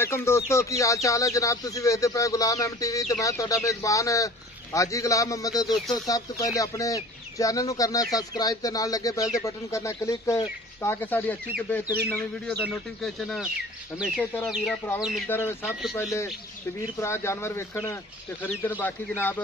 वालेकुम दोस्तों की हाल चाल है जनाब। तुसी वेखदे पे गुलाम एम टीवी ते मैं तुहाडा मेजबान हाजी गुलाम मोहम्मद। दोस्तों सब तो पहले अपने चैनल नू करना सब्सक्राइब ते नाल लगे बेल दे बटन करना क्लिक ताकि साडी अच्छी ते बेहतरीन नवी वीडियो दा नोटिफिकेशन हमेशा ही तरह वीरा भरावां नू मिलदा रहे। सब तो पहले ते वीर भरा जानवर वेखण ते खरीदण। बाकी जनाब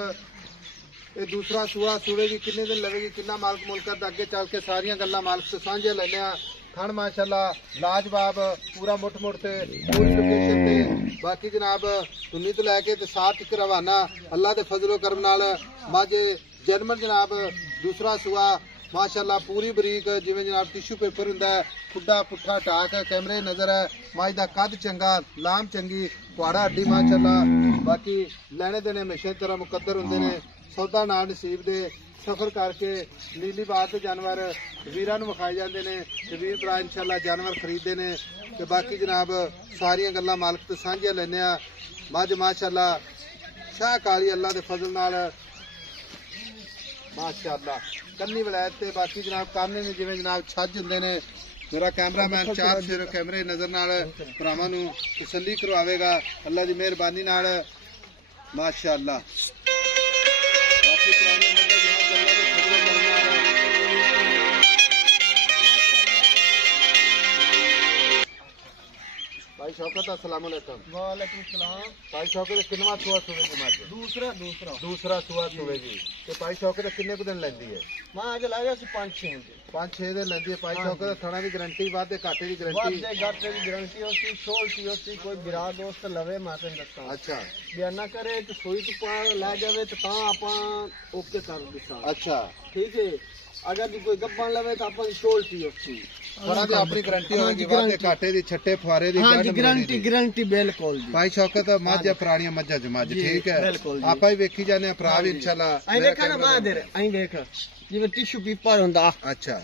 ये दूसरा सूआ सूड़ेगी किन्ने दिन लगेगी किन्ना मालक मुल्क अगे चल के सारियां गल्लां मालक से साझे लैने आ। थण माशाल्लाह लाजवाब पूरा मुठ मुठ से पूरी लोकेशन ते। बाकी जनाब सुन्नी तो लैके ते साथ तक रवाना अल्लाह के फजलो करम नाल माझे जर्मन जनाब दूसरा सूआ माशाल्लाह पूरी बरीक जिवें जनाब टिश्यू पेपर हुंदा है खुड्डा पुट्ठा टाक कैमरे नजर है। माझ दा कद चंगा लाम चंगी कुआड़ा हड्डी माशाल्लाह। बाकी लैने देने हमेशा तरह मुकद्दर हुंदे ने सौदा नाल नसीब दे सफर करके नीली बात जानवर वीरां नूं विखाए जांदे ने ते वीर भरा इंशाअल्लाह जानवर खरीदते ने ते बाकी जनाब सारियां गल्लां मालक तो सांझियां लैने आ। मझ माशाअल्लाह शाह काली अल्लाह दे फजल नाल माशाअल्लाह कन्नी वलैत ते बाकी जनाब काने ने जिवें जनाब छज हुंदे ने। मेरा कैमरामैन चार सिर कैमरे नजर नाल भरावां नूं तसल्ली करवावेगा अल्लाह दी मेहरबानी नाल माशाअल्लाह। भाई शौकत अस्सलाम वालेकुम। वालेकुम सलाम। भाई शौकत किन्नवा सूआ सुवेगी मझ? दूसरा सूआ सुवेगी ते भाई शौकत किन्ने कुछ दिन लैंदी है? मैं अज लाया 5-6 दिन लैंदी है। भाई शौकत थणा की गारंटी वादे घाटे की गारंटी घाटे की गारंटी होती छोटी होती कोई बिरा दोस्त लवे मैं तेन दसा। अच्छा बयाना करे तो सोई तो पा लै जावे तो आप ओके कर दिता। अच्छा ठीक है। अगर कोई गब्बन लवे तो अपन छोटी होती अपनी गारंटी होगी वादे घाटे दी छट्टे फुआरे दी गारंटी बिल्कुल। भाई शौकत मझ पुरानियां मझां च मझ ठीक है आपा ही वेखी जाने भरा भी इंशाल्लाह देख जिवें टिश्यू पेपर हुंदा। अच्छा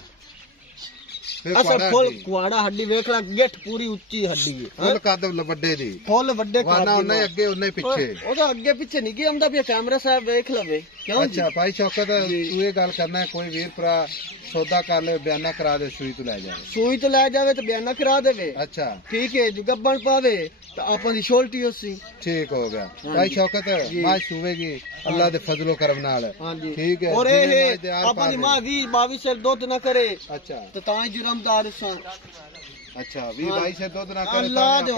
फुल कुआड़ा हड्डी वेख ला गिठ पूरी उच्ची हड्डी फुल कद वड्डे दी फुल वड्डे वाना उन्ने अगे उन्ने पीछे ओदा अगे पीछे नहीं कि आंदा पिया कैमरा साहब वेख लवे क्यों। अच्छा भाई शौकत तू ये गल करना है कोई वीर भरा सौदा कर ले बयाना करा दे सुई तो लै जावे तो बयाना करा देवे। अच्छा ठीक है जो गब्बन पावे तो अपन दी शोल्टी होसी ठीक हो गया। भाई शौकत मां सुवेगी अल्लाह दे फजलो करम नाल ठीक है और ये अपन दी मां 20-22 से दूध ना करे। अच्छा तो ताई जुर्मदार सा। अच्छा 20-22 से दूध ना करे अल्लाह दे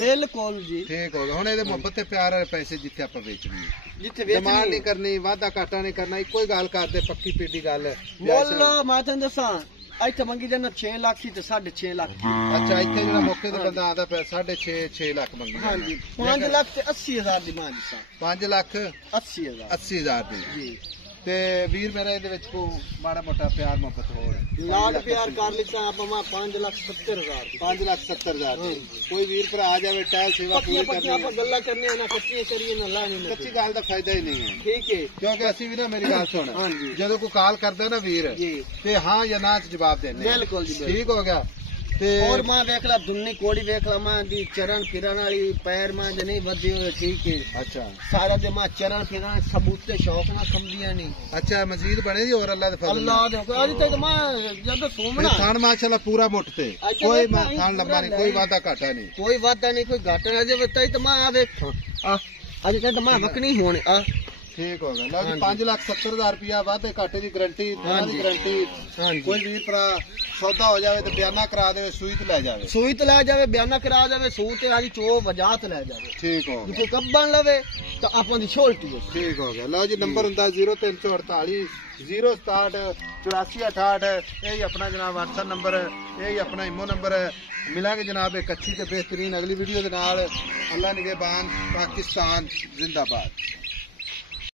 बिल्कुल जी ठीक हो गया। हुण इहदे मोहब्बत ते प्यार वाले पैसे जिथे आपां बेचनी जिथे डिमांड नहीं करनी वादा घाटा नहीं करना कोई गल करदे पक्की पीडी गल मोल मैं तेन दसा इत्थे मंगी जाना 6 लाख सी ते 6.5 लाख। अच्छा इत्थे जेड़ा मौके ते बंदा आंदा पे 6.5 लाख मंगी। हां जी 5 लाख ते 80,000 दी मां दसा 5 लाख 80,000 दी जी ते वीर मेरा इहदे विच को माड़ा मोटा प्यार मोहब्बत होर लाड प्यार कर लिता आप 5,70,000 5,70,000 कोई वीर भरा आ जावे टहल सेवा पूरी करनी आप गल्ला करने ना कच्ची करिए ना लानी कच्ची गल दा फायदा ही नहीं है ठीक है क्योंकि असि भी ना मेरी गल सुन जदों कोई कॉल करदा ना वीर ते हां या ना जवाब देने बिल्कुल जी ठीक हो गया। और मां वेख ला दुन्नी कोड़ी वेख ला मां दी चरण फिरन वाली पैर मां दे नहीं वधी हुए ठीक है। अच्छा सारा दे मां चरण फिरन सबूते शौक ना खमदियां नहीं। अच्छा मजीद बने जी और अल्लाह दे फजल अल्लाह दे आज तक मां जब सोमना खान माशाल्लाह पूरा मुठते कोई मां खान लंबा नहीं कोई वादा घाटा नहीं कोई घाटा नहीं जब तक मां आ देख आज तक मां वकनी होने आ ठीक हो गया। लो जी 5,70,000 रुपया वादे घाटे की गारंटी गारंटी कोई वीर भरा सौदा हो जावे तो बयाना करा दे सुई तो लै जावे बयाना करा देवे सूई ते आज चो वजा ते लै जावे ठीक हो गया। कब्बन लवे तो अपन दी छोल्टी ठीक हो गया। लो जी नंबर हुंदा 0348 067 8468 यही अपना जनाब व्हाट्सएप नंबर यही अपना इमो नंबर है। मिलांगे जनाब एक अच्छी ते बेहतरीन अगली वीडियो दे नाल। अल्लाह निगहबान पाकिस्तान जिंदाबाद।